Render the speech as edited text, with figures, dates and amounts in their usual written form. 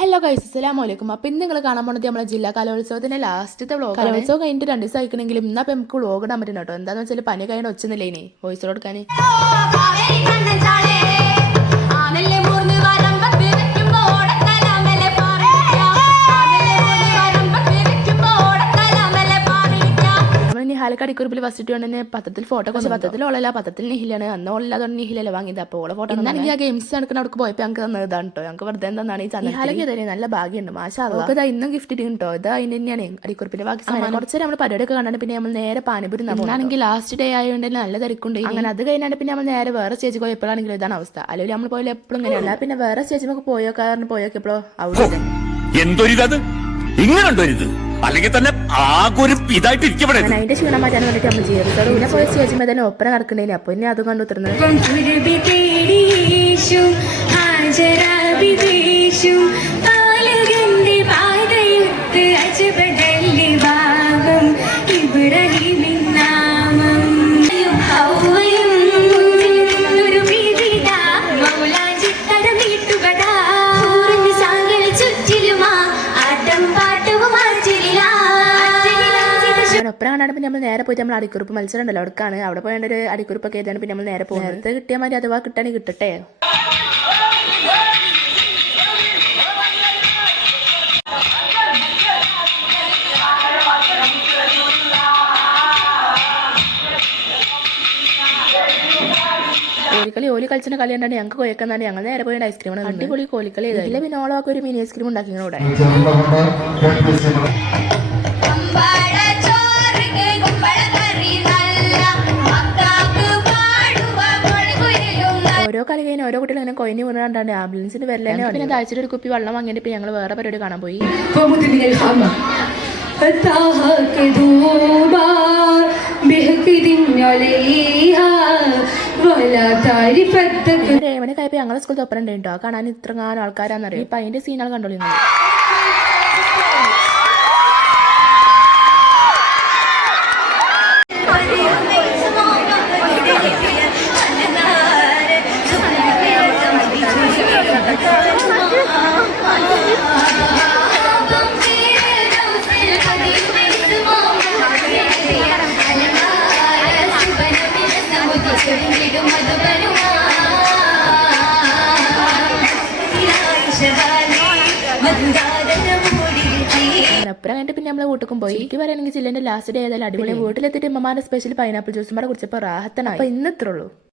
Hello guys, അസ്സലാമു അലൈക്കും. അപ്പോൾ ഇന്ന് നിങ്ങൾ കാണാൻ പോകുന്നത് നമ്മളെ ജില്ലാ കലോത്സവത്തിന്റെ ലാസ്റ്റത്തെ വ്ളോഗ്. കലോത്സവം കഴിഞ്ഞിട്ട് 2 ദിവസം ആയിക്കണമെങ്കിലും ഇന്നപ്പോൾ നമുക്ക് വ്ളോഗ് ഇടാൻ പറ്റും കേട്ടോ. എന്താണെന്ന് വെച്ചാൽ പനി കഴിഞ്ഞ് ഒച്ചന്നില്ലേ ഇനി വോയിസ് കൊടുക്കാൻ. ടിക്കുറിപ്പിൽ ഫസ്റ്റ് കൊണ്ട് തന്നെ പത്രത്തിൽ ഫോട്ടോ കുറച്ച് പത്രത്തിൽ ഓളല്ല, പത്രത്തിൽ നിഹിലാണ്. അന്ന് ഓളില്ലാതെ നിഹിലല്ല വാങ്ങിയത്. അപ്പോൾ ഓളെ ഫോട്ടോ എന്നാണെങ്കിൽ ആ ഗെയിംസ് നടക്കുന്ന അവിടെ പോയപ്പോൾ ഞങ്ങൾക്ക് തന്നതാണ് കേട്ടോ. ഞങ്ങൾക്ക് വെറുതെ എന്താണ് ഈ ചന്ദ്രഹാലയ്ക്ക് തന്നെ നല്ല ഭാഗ്യമുണ്ട്. മാഷാ അതൊക്കെ ഇതാ ഇന്നും ഗിഫ്റ്റ് ഇടും കേട്ടോ. ഇത് അതിന് തന്നെയാണ് അടിക്കുറിപ്പിന്റെ ബാക്കി സാധനം. കുറച്ച് നമ്മൾ പരിപാടിയൊക്കെ കണ്ടാണ് പിന്നെ നമ്മൾ നേരെ പാനിപുരി നമ്മളാണെങ്കിൽ ലാസ്റ്റ് ഡേ ആയതുകൊണ്ട് നല്ല തിരക്കുണ്ട്. അങ്ങനെ അത് കഴിഞ്ഞാൽ പിന്നെ നമ്മൾ നേരെ വേറെ സ്റ്റേജ് പോയപ്പോഴാണെങ്കിലും ഇതാണ് അവസ്ഥ. അല്ലെങ്കിൽ നമ്മൾ പോയാലും എപ്പോഴും ഇങ്ങനെയല്ല. പിന്നെ വേറെ സ്റ്റേജിൽ നമുക്ക് പോയോക്കെപ്പോഴോ അവിടെ അല്ലെങ്കിൽ തന്നെ അതിന്റെ ക്ഷീണം മാറ്റാൻ വേണ്ടിട്ട് നമ്മൾ ചെയ്യുന്നത്. പിന്നെ പോയ സ്റ്റേജിൽ തന്നെ ഒപ്പന നടക്കണേന്. അപ്പൊ ഇനി അതും കണ്ടുത്തരുന്നത് ഒപ്പന കാണാൻ പിന്നെ നമ്മൾ നേരെ പോയിട്ട് നമ്മൾ അടിക്കുറിപ്പ് മത്സരം ഉണ്ടല്ലോ അവിടേക്കാണ്. അവിടെ പോയ ഒരു അടിക്കുറിപ്പൊക്കെ എഴുതാൻ പിന്നെ നമ്മൾ നേരെ പോകും. നേരത്തെ കിട്ടിയാൽ മതി, അഥവാ കിട്ടാണെങ്കിൽ കിട്ടട്ടെ. കോലിക്കളി ഓലി കളിച്ചിന് കളി കണ്ടാണ് ഞങ്ങൾക്ക് കൊയക്കുന്നതാണ്. ഞങ്ങൾ നേരെ പോയി ഐസ്ക്രീം അടിപൊളി കോലിക്കളി ഇതിലെ പിന്നെ ഓളൊക്കെ ഒരു മിനി ഐസ്ക്രീം ഉണ്ടാക്കി ഇവിടെ. ഓരോ കളി കഴിഞ്ഞ് ഓരോ കുട്ടികൾ ഇങ്ങനെ കൊയിന് വീണാണ്ടാണ് ആംബുലൻസിന് വരലേ. പിന്നെ താഴ്ചയിൽ ഒരു കുപ്പി വെള്ളം വാങ്ങിയിട്ട് പിന്നെ ഞങ്ങൾ വേറെ പരിപാടി കാണാൻ പോയി. ഏവനക്കായപ്പോ ഞങ്ങളെ സ്കൂളിൽ ഒപ്പന ഉണ്ടോ കാണാൻ ഇത്ര ആൾക്കാരാന്നറിയാം. ഇപ്പൊ അതിന്റെ സീനാൾ കണ്ടോളി. അപ്പുറം കഴിഞ്ഞിട്ട് പിന്നെ നമ്മളെ വീട്ടിലും പോയി. എനിക്ക് പറയുകയാണെങ്കിൽ ജില്ലേന്റെ ലാസ്റ്റ് ഡേ ഏതായാലും അടിപൊളി. വീട്ടിലെത്തിയിട്ട് ഉമ്മമാരുടെ സ്പെഷ്യൽ പൈനാപ്പിൾ ജ്യൂസും കൂടെ കുടിച്ചപ്പോൾ റാഹത്തനായി. അപ്പൊ ഇന്ന് ഇത്രയുള്ളൂ.